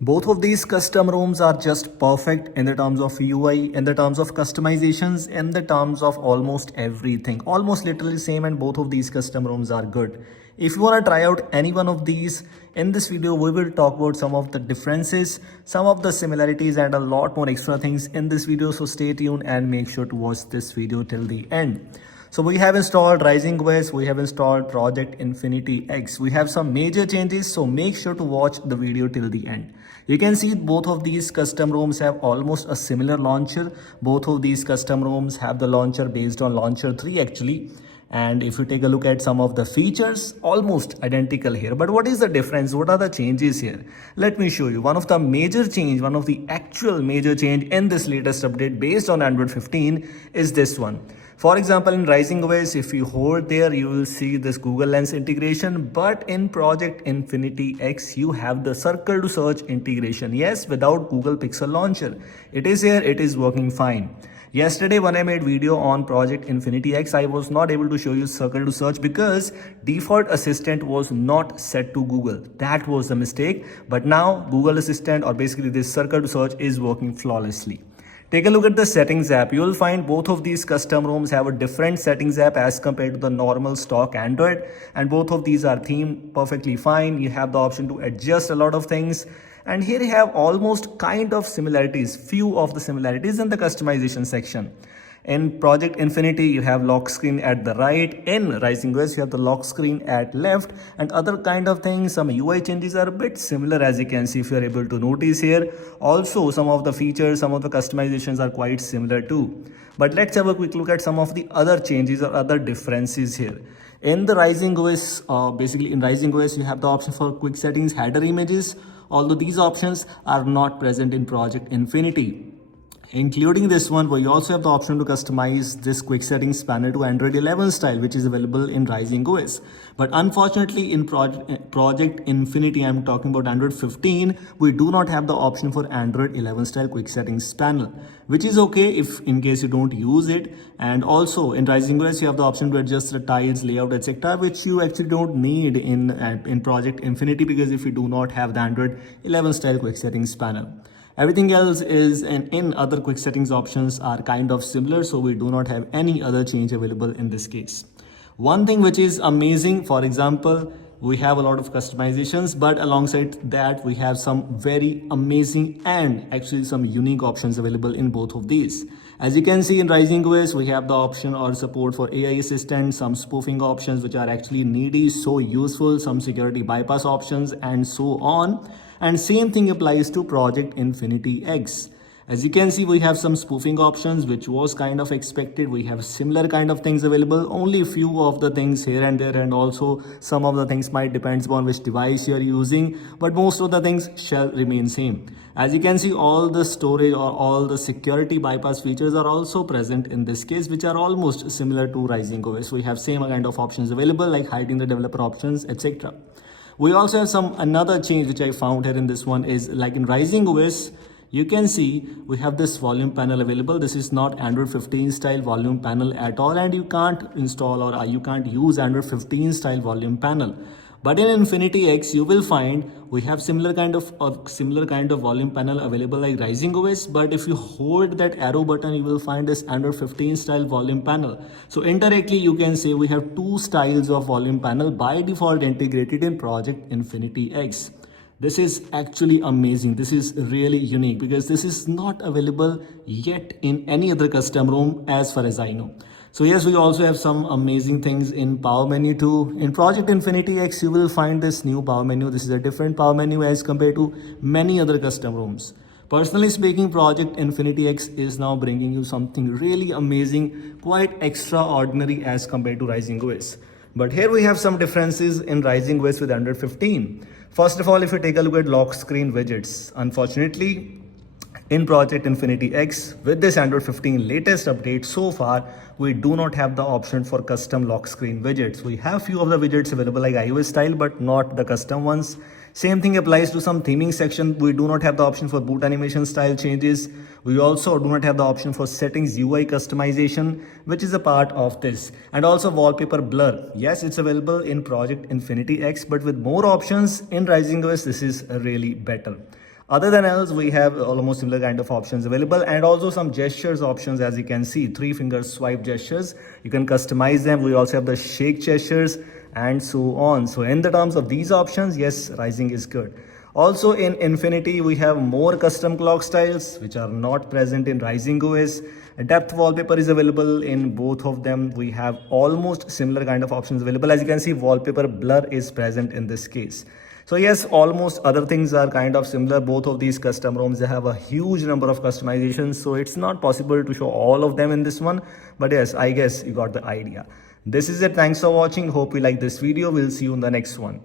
Both of these custom ROMs are just perfect in the terms of UI, in the terms of customizations, in the terms of almost everything. Almost literally same, and both of these custom ROMs are good. If you want to try out any one of these, in this video we will talk about some of the differences, some of the similarities, and a lot more extra things in this video. So stay tuned and make sure to watch this video till the end. So we have installed RisingOS, we have installed Project Infinity X. We have some major changes, so make sure to watch the video till the end. You can see both of these custom ROMs have almost a similar launcher. Both of these custom ROMs have the launcher based on Launcher 3 actually. And if you take a look at some of the features, almost identical here. But what is the difference? What are the changes here? Let me show you. One of the major change, one of the actual major change in this latest update based on Android 15 is this one. For example, in RisingOS, if you hold there, you will see this Google Lens integration. But in Project Infinity X, you have the circle to search integration. Yes, without Google Pixel Launcher. It is here, it is working fine. Yesterday when I made video on Project Infinity X, I was not able to show you circle to search because default assistant was not set to Google. That was the mistake. But now Google Assistant, or basically this circle to search, is working flawlessly. Take a look at the settings app. You will find both of these custom ROMs have a different settings app as compared to the normal stock Android, and both of these are themed perfectly fine. You have the option to adjust a lot of things, and here you have almost kind of similarities, few of the similarities in the customization section. In Project Infinity, you have lock screen at the right. In RisingOS, you have the lock screen at left, and other kind of things. Some UI changes are a bit similar, as you can see if you are able to notice here. Also, some of the features, some of the customizations are quite similar too. But let's have a quick look at some of the other changes or other differences here. In the RisingOS, basically in RisingOS, you have the option for quick settings, header images, although these options are not present in Project Infinity. Including this one, we also have the option to customize this quick settings panel to Android 11 style, which is available in RisingOS. But unfortunately, in Project Infinity, I'm talking about Android 15, we do not have the option for Android 11 style quick settings panel, which is okay if in case you don't use it. And also in RisingOS, you have the option to adjust the tiles, layout, etc., which you actually don't need in Project Infinity, because if you do not have the Android 11 style quick settings panel. Everything else is in other quick settings options are kind of similar, so we do not have any other change available in this case. One thing which is amazing, for example, we have a lot of customizations, but alongside that we have some very amazing and actually some unique options available in both of these. As you can see in RisingOS, we have the option or support for AI assistant, some spoofing options which are actually needy, so useful, some security bypass options, and so on. And same thing applies to Project Infinity X. As you can see, we have some spoofing options, which was kind of expected. We have similar kind of things available, only a few of the things here and there, and also some of the things might depends upon which device you are using, but most of the things shall remain same. As you can see, all the storage or all the security bypass features are also present in this case, which are almost similar to RisingOS. We have same kind of options available, like hiding the developer options, etc. We also have another change which I found here in this one is like in RisingOS, you can see we have this volume panel available. This is not Android 15 style volume panel at all, and you can't install or you can't use Android 15 style volume panel. But in Infinity X, you will find we have similar kind of volume panel available like RisingOS. But if you hold that arrow button, you will find this Android 15 style volume panel. So indirectly, you can say we have two styles of volume panel by default integrated in Project Infinity X. This is actually amazing. This is really unique because this is not available yet in any other custom ROM as far as I know. So yes, we also have some amazing things in power menu too. In Project Infinity X, you will find this new power menu. This is a different power menu as compared to many other custom ROMs. Personally speaking, Project Infinity X is now bringing you something really amazing, quite extraordinary as compared to RisingOS. But here we have some differences in RisingOS with Android 15. First of all, if you take a look at lock screen widgets, unfortunately, in Project Infinity X, with this Android 15 latest update so far, we do not have the option for custom lock screen widgets. We have few of the widgets available like iOS style, but not the custom ones. Same thing applies to some theming section. We do not have the option for boot animation style changes. We also do not have the option for settings UI customization, which is a part of this. And also wallpaper blur. Yes, it's available in Project Infinity X, but with more options in RisingOS, this is really better. Other than else, we have almost similar kind of options available, and also some gestures options. As you can see, 3 finger swipe gestures, you can customize them. We also have the shake gestures and so on. So in the terms of these options, yes, Rising is good. Also in Infinity, we have more custom clock styles which are not present in RisingOS. Depth wallpaper is available in both of them. We have almost similar kind of options available. As you can see, wallpaper blur is present in this case. So yes, almost other things are kind of similar. Both of these custom ROMs, they have a huge number of customizations, so it's not possible to show all of them in this one. But yes, I guess you got the idea. This is it. Thanks for watching. Hope you like this video. We'll see you in the next one.